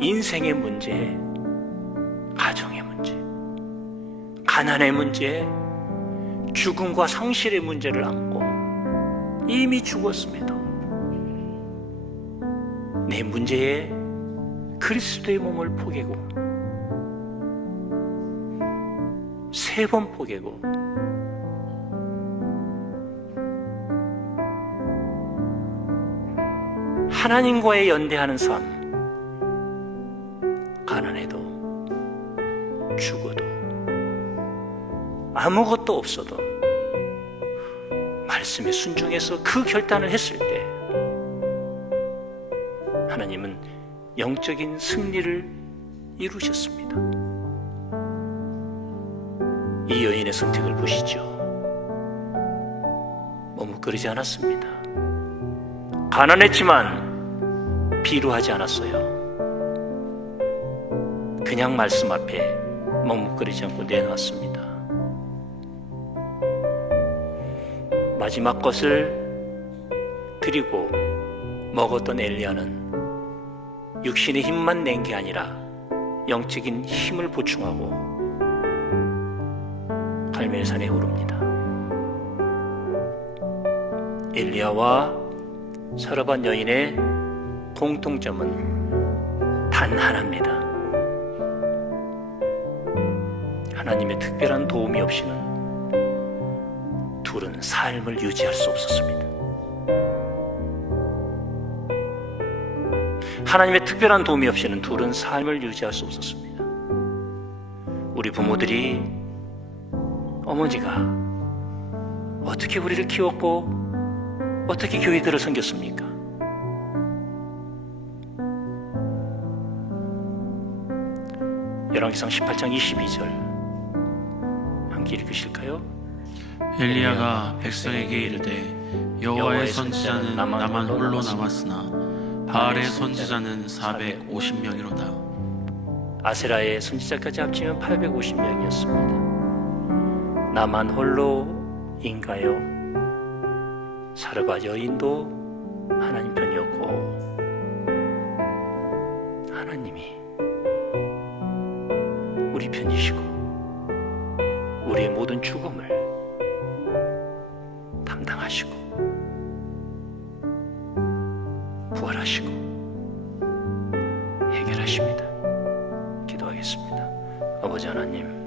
인생의 문제, 가정의 문제, 가난의 문제, 죽음과 상실의 문제를 안고 이미 죽었음에도 내 문제에 그리스도의 몸을 포개고 세 번 포개고 하나님과의 연대하는 삶 가난해도 죽어도 아무것도 없어도 말씀에 순종해서 그 결단을 했을 때 하나님은 영적인 승리를 이루셨습니다. 이 여인의 선택을 보시죠. 머뭇거리지 않았습니다. 가난했지만 비루하지 않았어요. 그냥 말씀 앞에 머뭇거리지 않고 내놓았습니다. 마지막 것을 드리고 먹었던 엘리야는 육신의 힘만 낸 게 아니라 영적인 힘을 보충하고 갈멜산에 오릅니다. 엘리야와 서러반 여인의 공통점은 단 하나입니다. 하나님의 특별한 도움이 없이는 둘은 삶을 유지할 수 없었습니다. 하나님의 특별한 도움이 없이는 둘은 삶을 유지할 수 없었습니다. 우리 부모들이 어머니가 어떻게 우리를 키웠고 어떻게 교회들을 섬겼습니까? 열왕기상 18장 22절 함께 읽으실까요? 엘리야가 백성에게 이르되 여호와의 선지자는 나만 홀로 남았으나 바알의 선지자는 450명이로다. 아세라의 선지자까지 합치면 850명이었습니다. 나만 홀로인가요? 사르바 여인도 하나님 편이었고 하나님이 우리 편이시고 우리의 모든 죽음을 담당하시고 부활하시고 해결하십니다. 기도하겠습니다. 아버지 하나님,